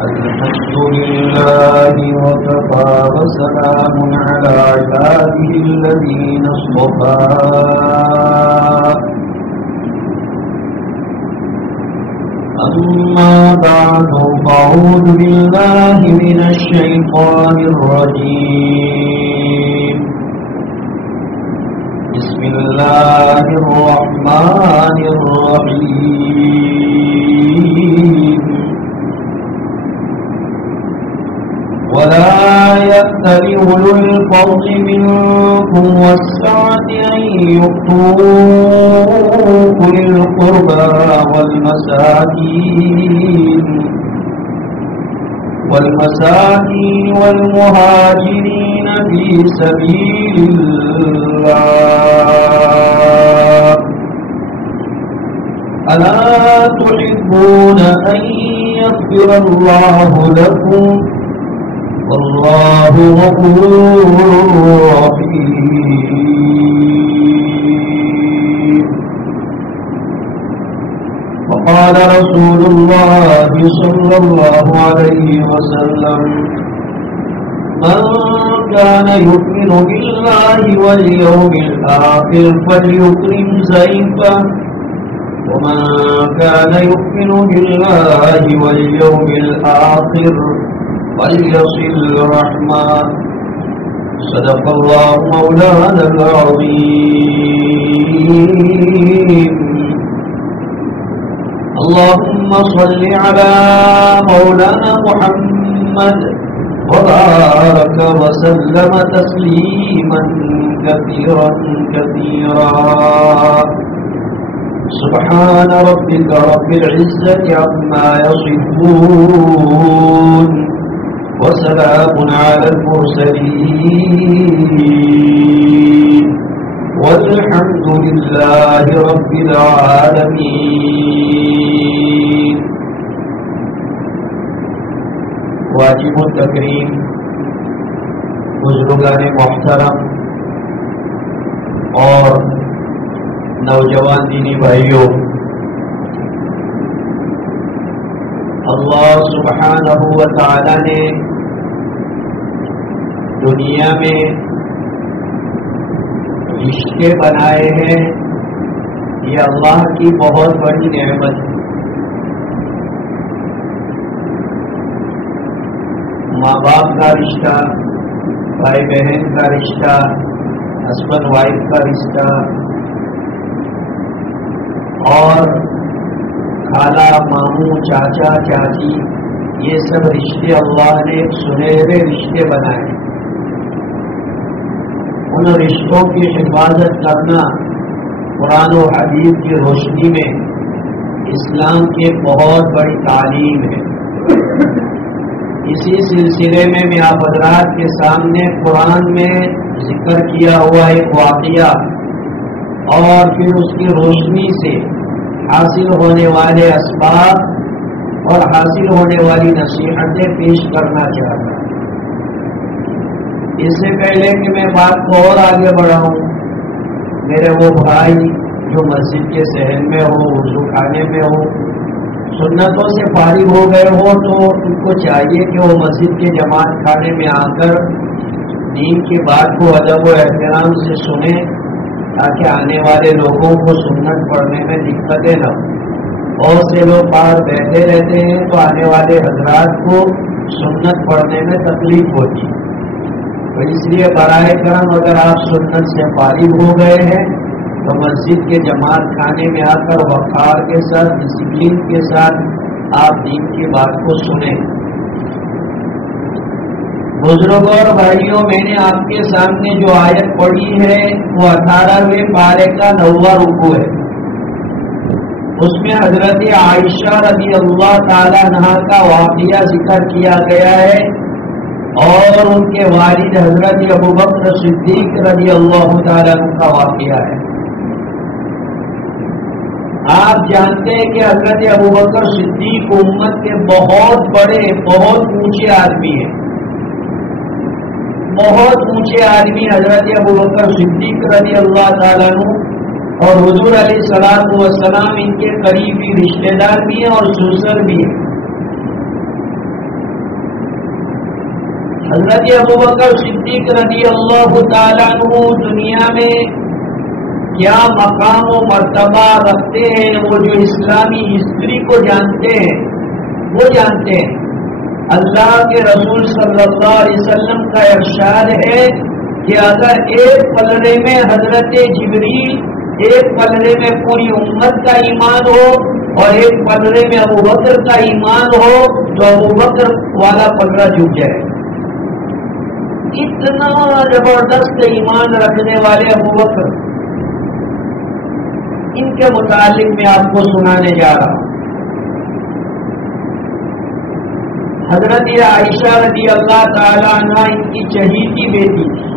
الحمد لله وكفى وسلام على عباده الذين اصطفى أما بعد فأعوذ بالله من الشيطان الرجيم بسم الله الرحمن الرحيم ولا يأتل أولو الفضل منكم والسعة أن يؤتوا أولي القربى والمساكين والمهاجرين في سبيل الله ألا تحبون أن يغفر الله لكم والله غفور رحيم. وقال رسول الله صلى الله عليه وسلم من كان يؤمن بالله واليوم الآخر فليكرم ضيفه ومن كان يؤمن بالله واليوم الآخر فليصل رحمه. صدق الله مولانا العظيم. اللهم صل على مولانا محمد وبارك وسلم تسليما كثيرا كثيرا. سبحان ربك رب العزة عما يصفون وسلام على المرسلين والحمد لله رب العالمين. واجب التکریم بزرگان محترم اور نوجوان دینی بھائیوں، اللہ سبحانہ و تعالی نے دنیا میں رشتے بنائے ہیں، یہ اللہ کی بہت بڑی نعمت ہے۔ ماں باپ کا رشتہ، بھائی بہن کا رشتہ، ہسبینڈ وائف کا رشتہ اور خالہ ماموں چاچا چاچی، یہ سب رشتے اللہ نے سنہرے رشتے بنائے۔ ان رشتوں کی حفاظت کرنا قرآن و حدیث کی روشنی میں اسلام کی بہت بڑی تعلیم ہے۔ اسی سلسلے میں آپ حضرات کے سامنے قرآن میں ذکر کیا ہوا ایک واقعہ اور پھر اس کی روشنی سے حاصل ہونے والے اسباب اور حاصل ہونے والی نصیحتیں پیش کرنا چاہتا ہوں۔ اس سے پہلے کہ میں بات کو اور آگے بڑھاؤں، میرے وہ بھائی جو مسجد کے صحن میں ہو، وضو خانے میں ہو، سنتوں سے فارغ ہو گئے ہو، تو ان کو چاہیے کہ وہ مسجد کے جماعت خانے میں آ کر دین کی بات کو ادب و احترام سے سنیں، تاکہ آنے والے لوگوں کو سنت پڑھنے میں دقتیں نہ ہوں۔ بہت سے لوگ باہر بیٹھے رہتے ہیں تو آنے والے حضرات کو سنت پڑھنے میں تکلیف ہوتی ہے، تو اس لیے برائے کرم اگر آپ سنت سے فارغ ہو گئے ہیں تو مسجد کے جماعت خانے میں آ کر وقار کے ساتھ، ڈسپلن کے ساتھ آپ دین کی بات کو سنیں۔ بزرگوں اور بھائیوں، میں نے آپ کے سامنے جو آیت پڑھی ہے وہ 18ویں پارے کا 9واں رکوع ہے۔ اس میں حضرت عائشہ رضی اللہ تعالی عنہا کا واقعہ ذکر کیا گیا ہے اور ان کے والد حضرت ابوبکر صدیق رضی اللہ تعالی عنہ کا واقعہ ہے۔ آپ جانتے ہیں کہ حضرت ابوبکر صدیق امت کے بہت بڑے، بہت اونچے آدمی ہیں، بہت اونچے آدمی حضرت ابوبکر صدیق رضی اللہ تعالیٰ عنہ اور حضور علیہ الصلوۃ والسلام ان کے قریبی رشتہ دار بھی ہیں اور سسر بھی ہیں۔ حضرت ابوبکر صدیق رضی اللہ تعالیٰ عنہ دنیا میں کیا مقام و مرتبہ رکھتے ہیں، وہ جو اسلامی ہسٹری کو جانتے ہیں وہ جانتے ہیں۔ اللہ کے رسول صلی اللہ علیہ وسلم کا ارشاد ہے کہ اگر ایک پلڑے میں حضرت جبریل، ایک پلڑے میں پوری امت کا ایمان ہو اور ایک پلڑے میں ابوبکر کا ایمان ہو تو ابوبکر والا پلڑا جھک جائے۔ اتنا زبردست ایمان رکھنے والے ابوبکر، ان کے متعلق میں آپ کو سنانے جا رہا ہوں۔ حضرت عائشہ رضی اللہ تعالی عنہ ان کی چہیتی بیٹی تھی۔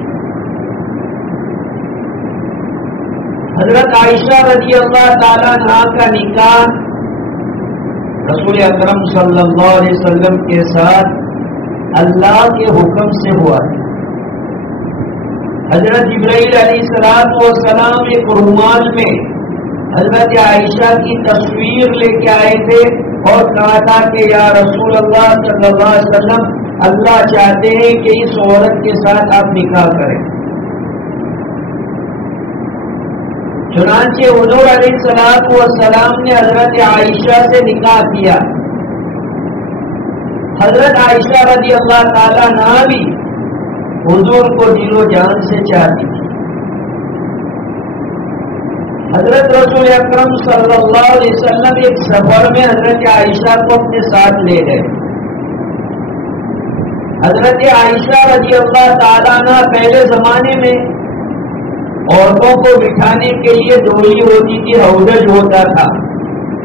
حضرت عائشہ رضی اللہ تعالی عنہ کا نکاح رسول اکرم صلی اللہ علیہ وسلم کے ساتھ اللہ کے حکم سے ہوا ہے۔ حضرت جبرائیل علیہ السلام ایک رومال میں حضرت عائشہ کی تصویر لے کے آئے تھے اور کہا تھا کہ یا رسول اللہ صلی اللہ علیہ وسلم، اللہ چاہتے ہیں کہ اس عورت کے ساتھ آپ نکاح کریں۔ چنانچہ حضور علیہ السلام نے حضرت عائشہ سے نکاح کیا۔ حضرت عائشہ رضی اللہ تعالیٰ عنہ بھی حضور کو دل و جان سے چاہتی تھی۔ حضرت رسول اکرم صلی اللہ علیہ وسلم ایک سفر میں حضرت عائشہ کو اپنے ساتھ لے گئے۔ حضرت عائشہ رضی اللہ تعالیٰ عنہ پہلے زمانے میں عورتوں کو بٹھانے کے لیے ڈولی ہوتی تھی، ہودج ہوتا تھا،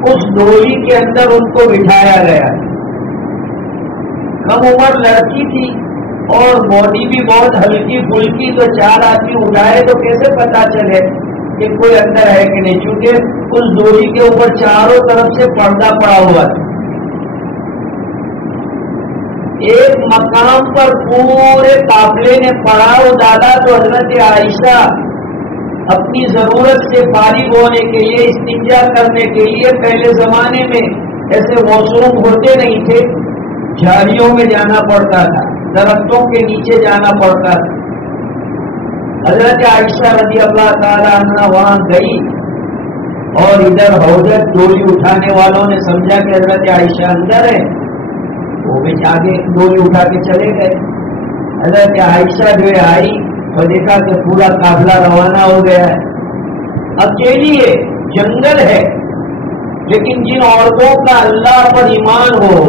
اس ڈولی کے اندر ان کو بٹھایا گیا۔ کم عمر لڑکی تھی اور باڈی بھی بہت ہلکی پھلکی، تو چار آدمی اٹھائے تو کیسے پتا چلے کہ کوئی اندر ہے کہ نہیں، چونکہ اس ڈولی کے اوپر چاروں طرف سے پردہ پڑا ہوا تھا۔ ایک مقام پر پورے قافلے نے پڑاؤ ڈالا تو حضرت عائشہ اپنی ضرورت سے فارغ ہونے کے لیے، استنجا کرنے کے لیے، پہلے زمانے میں ایسے واش روم ہوتے نہیں تھے، جھاڑیوں میں جانا پڑتا تھا، درختوں کے نیچے جانا پڑتا تھا۔ حضرت عائشہ رضی اللہ تعالی عنہ وہاں گئی اور ادھر حوضت ڈولی اٹھانے والوں نے سمجھا کہ حضرت عائشہ اندر ہے، وہ بھی آگے ڈولی اٹھا کے چلے گئے۔ حضرت عائشہ جو آئی اور دیکھا کہ پورا قافلہ روانہ ہو گیا ہے، اکیلی ہے، جنگل ہے، لیکن جن عورتوں کا اللہ پر ایمان ہو،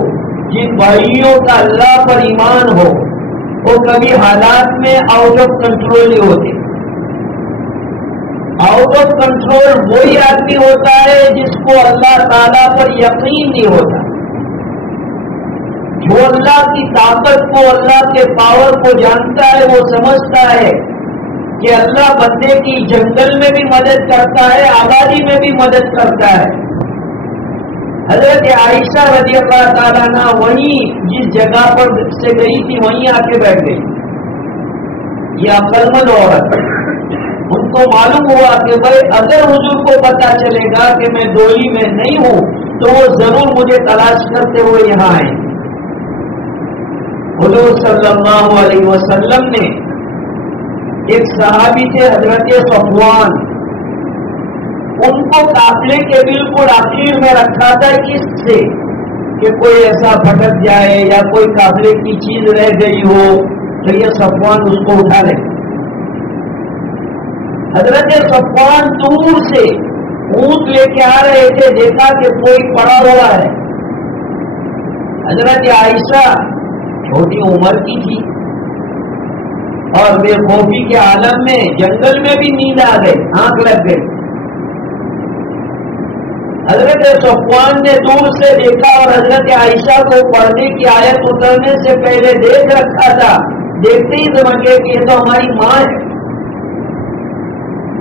جن بھائیوں کا اللہ پر ایمان ہو، وہ کبھی حالات میں آؤٹ آف کنٹرول نہیں ہوتے۔ آؤٹ آف کنٹرول وہی آدمی ہوتا ہے جس کو اللہ تعالیٰ پر یقین نہیں ہوتا، جو اللہ کی طاقت کو، اللہ کے پاور کو جانتا ہے، وہ سمجھتا ہے کہ اللہ بندے کی جنگل میں بھی مدد کرتا ہے، آبادی میں بھی مدد کرتا ہے۔ حضرت عائشہ رضی اللہ تعالیٰ عنہ وہیں جس جگہ پر سے گئی تھی وہیں آ کے بیٹھ گئی۔ یہ عقل مند عورت، ان کو معلوم ہوا کہ بھائی اگر حضور کو پتا چلے گا کہ میں ڈولی میں نہیں ہوں تو وہ ضرور مجھے تلاش کرتے ہوئے یہاں آئیں۔ حضور صلی اللہ علیہ وسلم نے ایک صحابی تھے حضرت صفوان، ان کو قافلے کے بالکل آخر میں رکھا تھا، اس سے کہ کوئی ایسا بھٹک جائے یا کوئی قافلے کی چیز رہ گئی ہو تو یہ صفوان اس کو اٹھا لے۔ حضرت صفوان دور سے اونٹ لے کے آ رہے تھے، دیکھا کہ کوئی پڑا ہوا ہے۔ حضرت عائشہ چھوٹی عمر کی تھی اور بے خوفی کے عالم میں جنگل میں بھی نیند آ گئی، آنکھ لگ گئی۔ حضرت صفوان نے دور سے دیکھا اور حضرت عائشہ کو پڑھنے کی آیت اترنے سے پہلے دیکھ رکھا تھا، دیکھتے ہی سمجھ گئے کہ یہ تو ہماری ماں ہے۔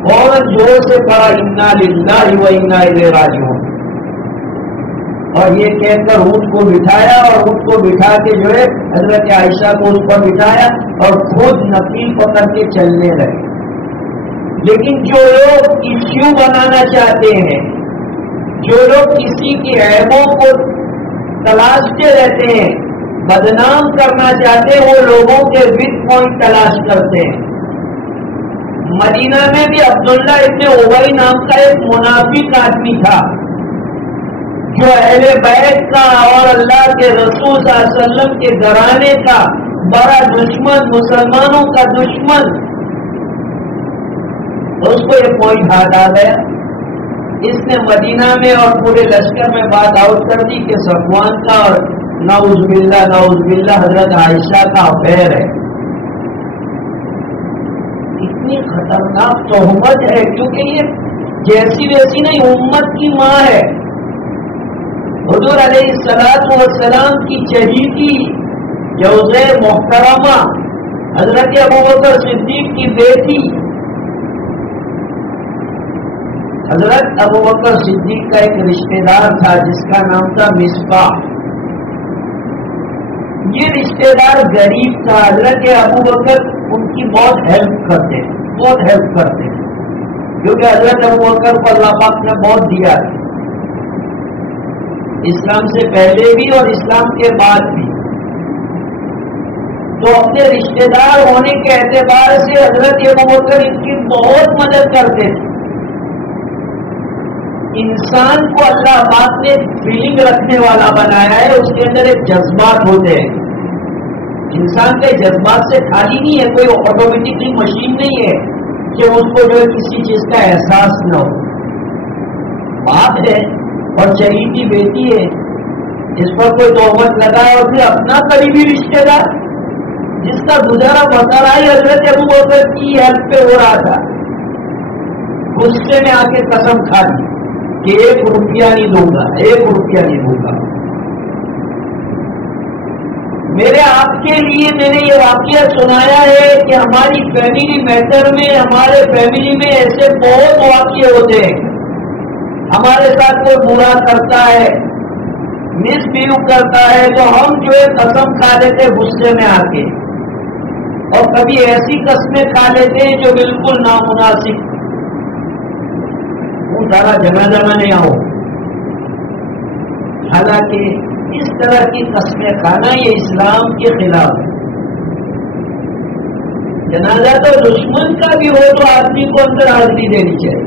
فوراً زور سے پڑھا انا للہ و انا الیہ راجعون، اور یہ کہہ کر اونٹ کو بٹھایا اور اونٹ کو بٹھا کے جو ہے حضرت عائشہ کو اس پر بٹھایا اور خود نقیل پکڑ کے چلنے لگے۔ لیکن جو لوگ ایشو بنانا چاہتے ہیں، جو لوگ کسی کی عیبوں کو تلاشتے رہتے ہیں، بدنام کرنا چاہتے ہیں، وہ لوگوں کے ویک پوائنٹ تلاش کرتے ہیں۔ مدینہ میں بھی عبداللہ ابن ابی نام کا ایک منافق آدمی تھا جو اہل بیت کا اور اللہ کے رسول صلی اللہ علیہ وسلم کے گھرانے کا بڑا دشمن، مسلمانوں کا دشمن۔ اس کو یہ پوائنٹ ہاتھ آ گیا، اس نے مدینہ میں اور پورے لشکر میں بات آؤٹ کر دی کہ صفوان کا اور نعوذ باللہ حضرت عائشہ کا افیئر ہے۔ اتنی خطرناک تہمت ہے، کیونکہ یہ جیسی ویسی نہیں، امت کی ماں ہے۔ حضور علیہ السلام کی چہیتی جوزے محترمہ حضرت ابوبکر صدیق کی بیٹی، حضرت ابوبکر صدیق کا ایک رشتہ دار تھا جس کا نام تھا مصباح۔ یہ رشتہ دار غریب تھا، حضرت ابوبکر ان کی بہت ہیلپ کرتے، کیونکہ حضرت ابوبکر کو اللہ پاک نے بہت دیا ہے، اسلام سے پہلے بھی اور اسلام کے بعد بھی۔ تو اپنے رشتہ دار ہونے کے اعتبار سے حضرت ابوبکر ان کی بہت مدد کرتے تھے۔ انسان کو اللہ پاک نے فیلنگ رکھنے والا بنایا ہے، اس کے اندر ایک جذبات ہوتے ہیں۔ انسان کے جذبات سے خالی نہیں ہے، کوئی آٹومیٹکلی مشین نہیں ہے کہ اس کو جو ہے کسی چیز کا احساس نہ ہو۔ باپ ہے اور چہیتی بیٹی ہے، اس پر کوئی تہمت لگائے اور پھر اپنا قریبی رشتہ دار جس کا گزارا بسرا ہی حضرت ابوبکر کی ہیلپ پہ ہو رہا تھا، غصے میں آ کے قسم کھا لی کہ 1 روپیہ نہیں دوں گا، 1 روپیہ نہیں دوں گا۔ میرے آپ کے لیے میں نے یہ واقعہ سنایا ہے کہ ہماری فیملی میٹر میں، ہمارے فیملی میں ایسے بہت واقعے ہوتے ہیں۔ ہمارے ساتھ کوئی برا کرتا ہے، مس بیو کرتا ہے، تو ہم جو ہے قسم کھا لیتے غصے میں آ کے، اور کبھی ایسی قسمیں کھا لیتے ہیں جو بالکل نامناسب، وہ سارا جنازہ میں نہیں آؤ۔ حالانکہ اس طرح کی قسمیں کھانا یہ اسلام کے خلاف ہے۔ جنازہ تو دشمن کا بھی ہو تو آدمی کو اندر حاضری دینی چاہیے۔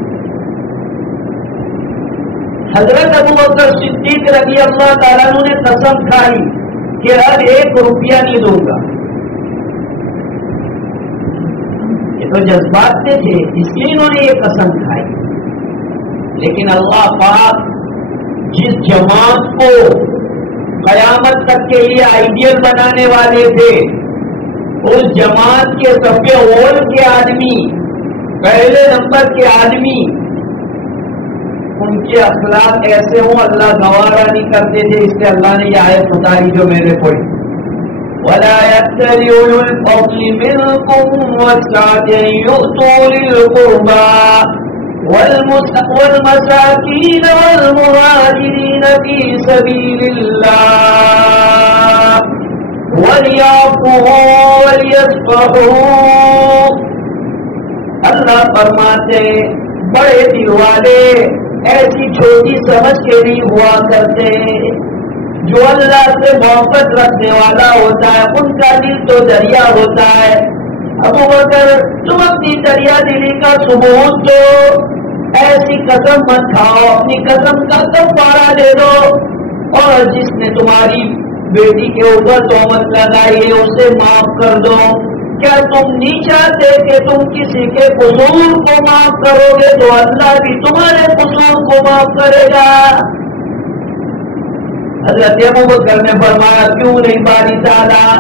حضرت ابوبکر صدیق رضی اللہ تعالیٰ عنہ نے قسم کھائی کہ ہر 1 روپیہ نہیں دوں گا۔ یہ تو جذبات سے تھے، اس لیے انہوں نے یہ قسم کھائی۔ لیکن اللہ پاک جس جماعت کو قیامت تک کے لیے آئیڈیل بنانے والے تھے، اس جماعت کے صفے اول کے آدمی، پہلے نمبر کے آدمی، ان کے اخلاق ایسے ہوں اللہ گوارا نہیں کرتے تھے۔ اس سے اللہ نے یہ آیت اتاری جو میں نے پڑھی، وَلَا يَأْتَلِ أُولُو الْفَضْلِ مِنكُمْ وَالسَّعَةِ أَن يُؤْتُوا أُولِي الْقُرْبَىٰ والمساكين والمهاجرين في سبيل الله وليعفوا وليصفحوا۔ اللہ فرماتے بڑے دل والے ایسی چھوٹی سمجھ کے نہیں ہوا کرتے، جو اللہ سے محبت رکھنے والا ہوتا ہے ان کا دل تو دریا ہوتا ہے۔ ابوبکر تم اپنی دریا دلی کا ثبوت دو، ایسی قسم مت کھاؤ، اپنی قسم کا کفارہ دے دو، اور جس نے تمہاری بیٹی کے اوپر تہمت لگائی ہے اسے معاف کر دو۔ کیا تم نہیں چاہتے کہ تم کسی کے قصور کو معاف کرو گے تو اللہ بھی تمہارے قصور کو معاف کرے گا؟ حضرت ابوبکر نے فرمایا کیوں نہیں باری تعالیٰ،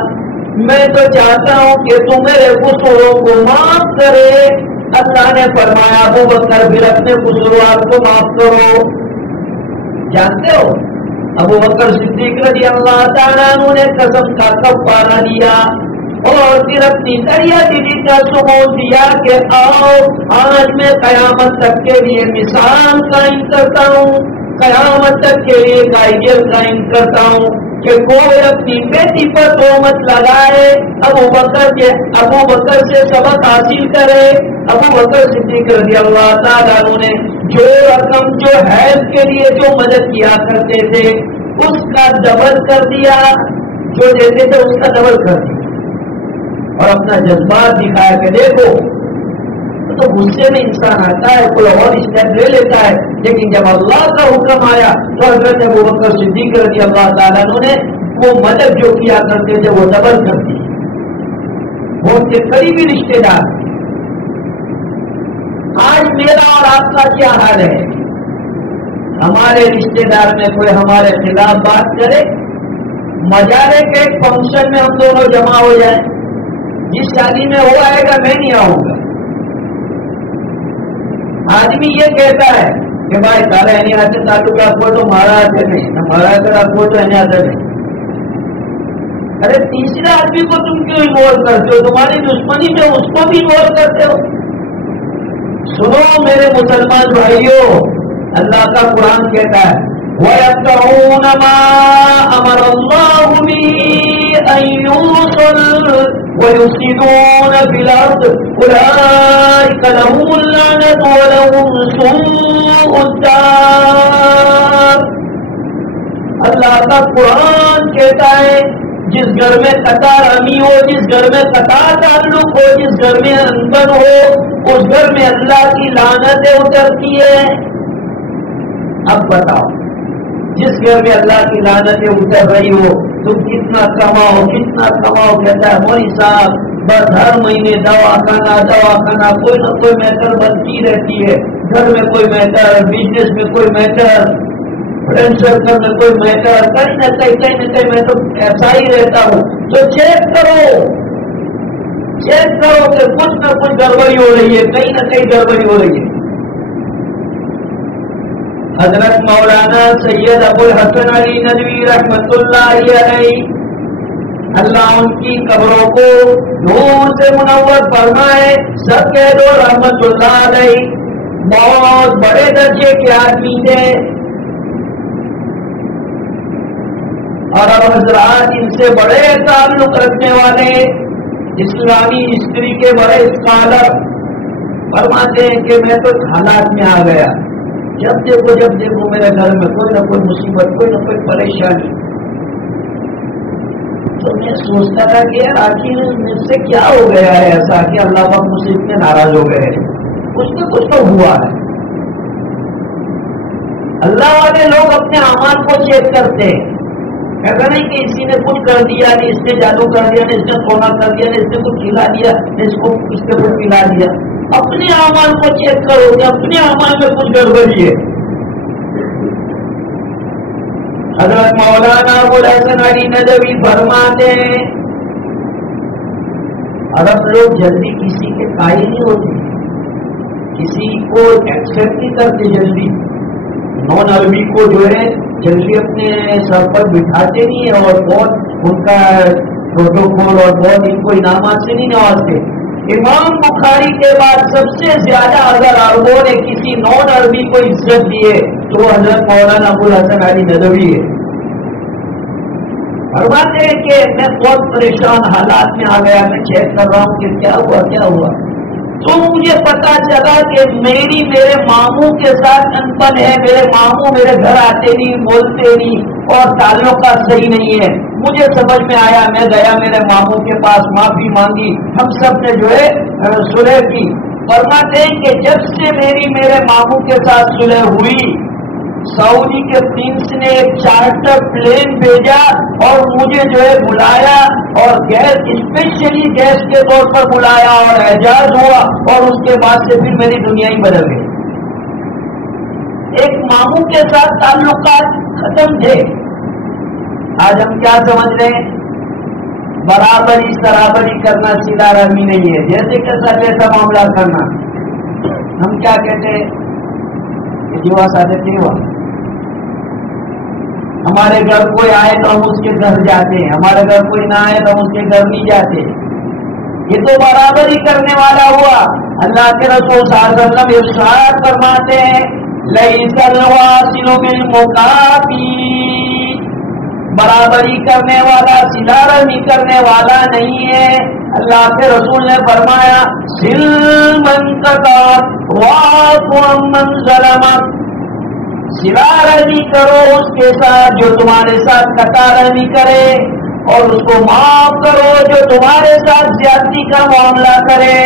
میں تو چاہتا ہوں کہ تم میرے قصوروں کو معاف کرے۔ اللہ نے فرمایا ابوبکر پھر اپنے قصوروار کو معاف کرو۔ جانتے ہو ابوبکر صدیق رضی اللہ تعالیٰ عنہ نے قسم کا کفارہ دیا اور پھر اپنی دریا دلی کا ثبوت دیا کہ آؤ آج میں قیامت تک کے لیے مثال قائم کرتا ہوں، قیامت تک کے لیے آئیڈیل قائم کرتا ہوں کہ کوئی اپنی بیٹی پر تہمت لگائے، ابوبکر سے سبق حاصل کرے۔ ابوبکر صدیق رضی اللہ تعالیٰ عنہ نے جو رقم جو حیض کے لیے جو مدد کیا کرتے تھے اس کا ڈبل کر دیا، جو دیتے تھے اس کا ڈبل کر دیا اور اپنا جذبات دکھایا کہ دیکھو. تو غصے میں انسان آتا ہے، کوئی اور اسٹیپ لے لیتا ہے، لیکن جب اللہ کا حکم آیا تو حضرت ابوبکر صدیق رضی اللہ تعالیٰ عنہ نے وہ مدد جو کیا کرتے تھے وہ ڈبل کر دی. وہ ان کے قریبی رشتے دار. آج میرا اور آپ کا کیا حال ہے؟ ہمارے رشتے دار میں کوئی ہمارے خلاف بات کرے، مجالے کے ایک فنکشن میں ہم دونوں جمع ہو جائیں، جس شادی میں وہ آئے گا میں نہیں آؤں گا. آدمی یہ کہتا ہے کہ بھائی تارا اینی آتے تعلق آپ کو تو مارا آتے نہیں، مارا کر آپ کو تو اینی آتا نہیں. ارے تیسرے آدمی کو تم کیوں انوالو کرتے ہو؟ تمہاری دشمنی میں اس کو بھی انوالو کرتے ہو. سنو میرے مسلمان بھائیوں، اللہ کا قرآن کہتا ہے وَيَقْطَعُونَ مَا أَمَرَ اللَّهُ بِهِ أَن يُوصَلَ وَيُفْسِدُونَ فِي الْأَرْضِ أُولَٰئِكَ لَهُمُ اللَّعْنَةُ وَلَهُمْ سُوءُ الدَّارِ. اللہ کا قرآن کہتا ہے جس گھر میں قطع رحمی ہو، جس گھر میں قطع تعلق ہو، جس گھر میں انبن ہو، اس گھر میں اللہ کی لعنتیں اترتی ہے. اب بتاؤ، جس گھر میں اللہ کی لعنتیں اتر رہی ہو تم کتنا کماؤ کتنا کماؤ، کہتا ہے مولوی صاحب بس ہر مہینے دوا خانہ کوئی نہ کوئی میٹر بنتی رہتی ہے. گھر میں کوئی میٹر، بزنس میں کوئی میٹر، فرینڈ سرکل میں کوئی میٹر، کہیں نہ کہیں میں تو ایسا ہی رہتا ہوں. تو چیک کرو کہ کچھ نہ کچھ گڑبڑی ہو رہی ہے، کہیں نہ کہیں گڑبڑی ہو رہی ہے. حضرت مولانا سید ابو الحسن علی ندوی رحمت اللہ علیہ، اللہ ان کی قبروں کو نور سے منور فرمائے، سب کہہ دو رحمت اللہ علیہ. بہت بڑے درجے کے آدمی تھے اور اب حضرات ان سے بڑے تعلق رکھنے والے اسلامی ہسٹری کے بڑے اسکالر فرماتے ہیں کہ میں تو حالات میں آ گیا، جب دیکھو میرے گھر میں کوئی نہ کوئی مصیبت، کوئی نہ کوئی پریشانی. تو میں سوچتا تھا کہ یار آخر مجھ سے کیا ہو گیا ہے ایسا کہ اللہ پاک مجھ سے اتنے ناراض ہو گئے ہیں. کچھ نہ کچھ تو ہوا ہے. اللہ والے لوگ اپنے اعمال کو چیک کرتے ہیں. ایسا نہیں کہ اسی نے کچھ کر دیا، نہیں اس نے جادو کر دیا، نہیں اس نے سونا کر دیا، نہیں اس نے کچھ کھلا دیا، نہیں اس نے کچھ پلا دیا. اپنے اعمال کو چیک کرو کہ اپنے اعمال میں کچھ گڑبڑی ہے. حضرت مولانا ابو الحسن علی ندوی فرماتے ہیں عرب لوگ جلدی کسی کے قائل نہیں ہوتے، کسی کو ایکسپٹ نہیں کرتے جلدی. نان عربی کو جو ہے جلدی اپنے سر پر بٹھاتے نہیں ہیں اور بہت ان کا پروٹوکول اور بہت ان کو انعامات سے نہیں نوازتے. امام بخاری کے بعد سب سے زیادہ اگر عربوں نے کسی نان عربی کو عزت دی ہے تو وہ حضرت مولانا ابو الحسن علی ندوی ہے. فرماتے ہیں کہ میں بہت پریشان حالات میں آ گیا، میں چیک کر رہا ہوں کہ کیا ہوا. تو مجھے پتا چلا کہ میرے ماموں کے ساتھ انبن ہے. میرے ماموں میرے گھر آتے نہیں، بولتے نہیں اور تعلقات صحیح نہیں ہے. مجھے سمجھ میں آیا، میں گیا میرے ماموں کے پاس، معافی مانگی، ہم سب نے جو ہے صلح کی. فرماتے ہیں کہ جب سے میرے ماموں کے ساتھ صلح ہوئی، سعودی کے پرنس نے ایک چارٹر پلین بھیجا اور مجھے جو ہے بلایا اور اسپیشلی گیسٹ کے طور پر بلایا اور اعزاز ہوا اور اس کے بعد سے پھر میری دنیا ہی بدل گئی. ایک ماموں کے ساتھ تعلقات ختم تھے. آج ہم کیا سمجھ رہے ہیں؟ برابری سرابری کرنا سلا رحمی نہیں ہے، جیسے کیسا ویسا معاملہ کرنا. ہم کیا کہتے ہیں؟ جیوا سادت نہیں ہوا. ہمارے گھر کوئی آئے تو ہم اس کے گھر جاتے ہیں، ہمارے گھر کوئی نہ آئے تو ہم اس کے گھر نہیں جاتے. یہ تو برابری کرنے والا ہوا. اللہ کے رسول صلی اللہ علیہ وسلم ارشاد فرماتے ہیں لیس الواصل بالمکافی، برابری کرنے والا صلہ رحمی کرنے والا نہیں ہے. اللہ کے رسول نے فرمایا سل من قطع واعف عمن ظلمک، صلہ رحمی کرو اس کے ساتھ جو تمہارے ساتھ قطع رحمی کرے. اور اس کو معاف کرو جو تمہارے ساتھ زیادتی کا معاملہ کرے.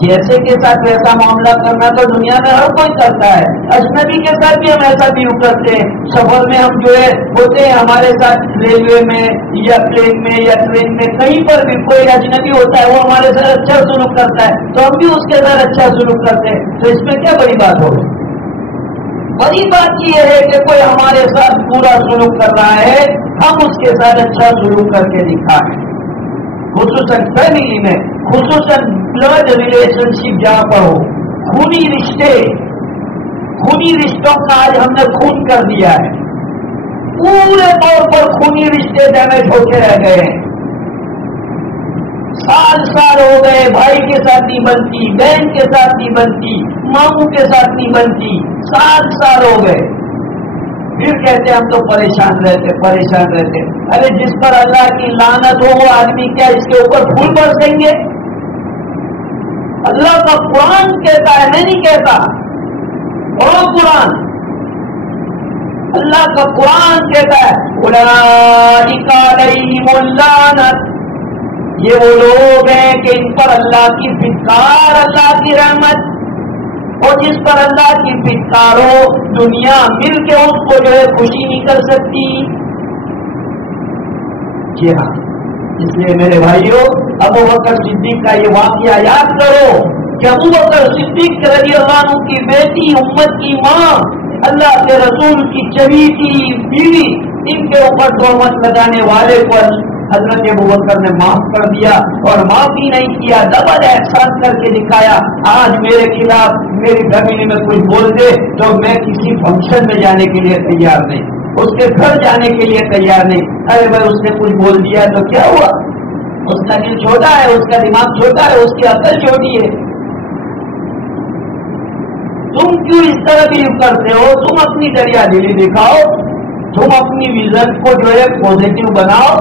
جیسے کے ساتھ ویسا معاملہ کرنا تو دنیا میں ہر کوئی کرتا ہے. اجنبی کے ساتھ بھی ہم ایسا بھی کرتے ہیں. سفر میں ہم جو ہے ہوتے ہیں ہمارے ساتھ ریلوے میں یا پلین میں یا ٹرین میں کہیں پر بھی کوئی اجنبی ہوتا ہے وہ ہمارے ساتھ اچھا سلوک کرتا ہے تو ہم بھی اس کے ساتھ اچھا سلوک کرتے ہیں. تو اس میں کیا بڑی بات ہوگی؟ بڑی بات یہ ہے کہ کوئی ہمارے ساتھ پورا سلوک کر رہا ہے ہم اس کے ساتھ اچھا سلوک کر کے دکھائیں. خصوصاً فیملی میں خصوصاً بلڈ ریلیشن شپ جہاں پر ہو خونی رشتوں کا آج ہم نے خون کر دیا ہے. پورے طور پر خونی رشتے ڈیمیج ہوتے رہ گئے ہیں. سال ہو گئے بھائی کے ساتھ نہیں بنتی, بہن کے ساتھ نہیں بنتی, ماموں کے ساتھ نہیں بنتی. سال ہو گئے پھر کہتے ہم تو پریشان رہتے. ارے جس پر اللہ کی لعنت ہو وہ آدمی کیا اس کے اوپر پھول برسیں گے؟ اللہ کا قرآن کہتا ہے, میں نہیں کہتا. اور قرآن اللہ کا قرآن کہتا ہے اولئک علیہم اللعنت, یہ وہ لوگ ہیں کہ ان پر اللہ کی پھٹکار, اللہ کی رحمت. اور جس پر اللہ کی پھٹکار ہو دنیا مل کے اس کو جو ہے خوشی نہیں کر سکتی. جی ہاں, اس لیے میرے بھائیوں ابو بکر صدیق کا یہ واقعہ یاد کرو کہ ابو بکر صدیق رضی اللہ عنہ کی بیٹی, امت کی ماں, اللہ کے رسول کی چہیتی بیوی, ان کے اوپر تہمت لگانے والے پر حضرت ابو بکر نے معاف کر دیا اور معافی نہیں کیا, ڈبل احسان کر کے دکھایا. آج میرے خلاف میری فیملی میں کچھ بول دے تو میں کسی فنکشن میں جانے کے لیے تیار نہیں, اس کے گھر جانے کے لیے تیار نہیں. ارے بھائی اس نے کچھ بول دیا تو کیا ہوا؟ اس کا دل چھوٹا ہے, اس کا دماغ چھوٹا ہے, اس کی عقل چھوٹی ہے. تم کیوں اس طرح بلیو کرتے ہو؟ تم اپنی دریا دلی دکھاؤ, تم اپنی ویژن کو جو ہے پازیٹو بناؤ.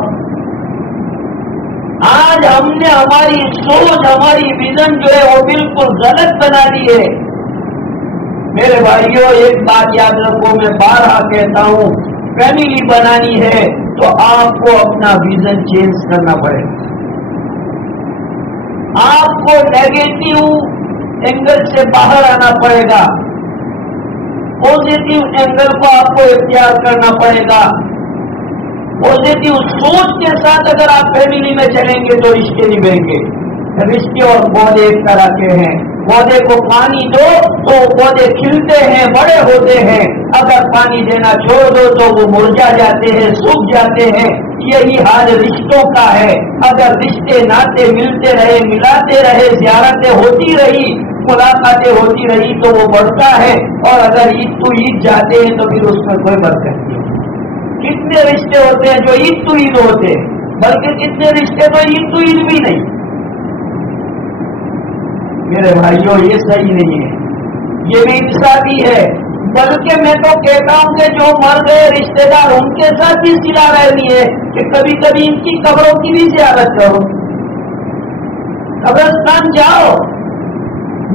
آج ہم نے ہماری سوچ, ہماری ویژن جو ہے وہ بالکل غلط بنا دی ہے. میرے بھائیوں ایک بات یاد رکھو, میں بارہا کہتا ہوں, فیملی بنانی ہے تو آپ کو اپنا ویژن چینج کرنا پڑے گا. آپ کو نیگیٹو اینگل سے باہر آنا پڑے گا, پازیٹو اینگل کو آپ کو اختیار کرنا پڑے گا. پازیٹو سوچ کے ساتھ اگر آپ فیملی میں چلیں گے تو رشتے نبھیں گے. رشتے اور پودے ایک طرح کے ہیں. پودے کو پانی دو تو پودے کھلتے ہیں, بڑے ہوتے ہیں. اگر پانی دینا چھوڑ دو تو وہ مرجھا جاتے ہیں, سوکھ جاتے ہیں. یہی حال رشتوں کا ہے. اگر رشتے ناطے ملتے رہے, ملاتے رہے, زیارتیں ہوتی رہی, ملاقاتیں ہوتی رہی تو وہ بڑھتا ہے. اور اگر عید تو عید جاتے ہیں تو پھر اس میں کوئی برکت نہیں. کتنے رشتے ہوتے ہیں جو عید تو عید ہوتے ہیں, بلکہ کتنے رشتے تو عید تو عید بھی نہیں. میرے بھائیوں یہ صحیح نہیں ہے, یہ بھی انصافی ہے. بلکہ میں تو کہتا ہوں کہ جو مر گئے رشتے دار ان کے ساتھ بھی صلہ رحمی ہے کہ کبھی کبھی ان کی قبروں کی بھی زیارت کرو. قبرستان جاؤ.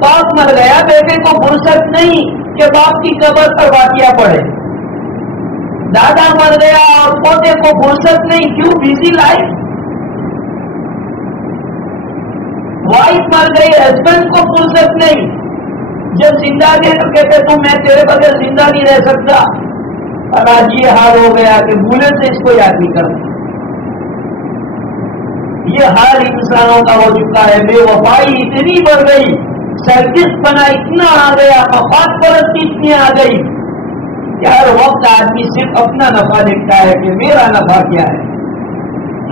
باپ مر گیا, بیٹے کو فرصت نہیں کہ باپ کی قبر پر واقعہ پڑے. دادا مر گیا اور پوتے کو فرصت نہیں, کیوں؟ Busy life. وائف مر گئی, ہسبینڈ کو فرصت نہیں. جب زندہ تھے تو کہتے تم میں تیرے بغیر زندہ نہیں رہ سکتا. اور آج یہ حال ہو گیا کہ بھولے سے اس کو یاد نہیں کرتا. یہ حال انسانوں کا ہو چکا ہے. بے وفائی اتنی بڑھ گئی, سرکس بنا اتنا آ گیا, مفاد پرستی اتنی آ گئی کہ ہر وقت آدمی صرف اپنا نفع دیکھتا ہے کہ میرا نفع کیا ہے.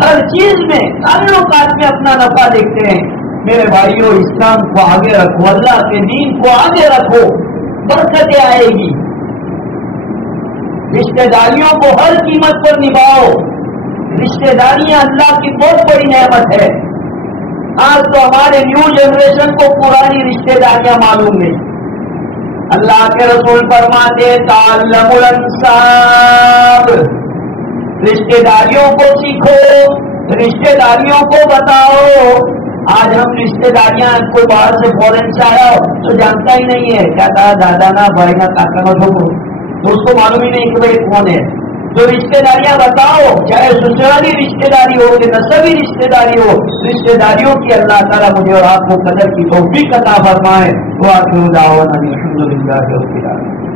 ہر چیز میں, تعلقات میں اپنا نفع دیکھتے ہیں. میرے بھائیوں اسلام کو آگے رکھو, اللہ کے دین کو آگے رکھو, برکتیں آئے گی. رشتہ داریوں کو ہر قیمت پر نبھاؤ. رشتہ داریاں اللہ کی بہت بڑی نعمت ہے. آج تو ہمارے نیو جنریشن کو پرانی رشتہ داریاں معلوم نہیں. اللہ کے رسول فرماتے تعلموا الانساب, رشتہ داریوں کو سیکھو, رشتہ داریوں کو بتاؤ. آج ہم رشتہ داریاں, کوئی باہر سے فورن سے آیا ہو تو جانتا ہی نہیں ہے, کیا کہا دادا نا بھائی نا کاکا نا ٹھوکو, تو اس کو معلوم ہی نہیں کہ بھائی کون ہے. جو رشتے داریاں بتاؤ، چاہے سسرالی رشتے داری ہو کہ نسبی رشتے داری ہو، رشتے داریوں کی اللہ تعالیٰ مجھے اور آپ کو قدر کی توفیق عطا فرمائے۔ وآخر دعوانا الحمد للہ رب العالمین۔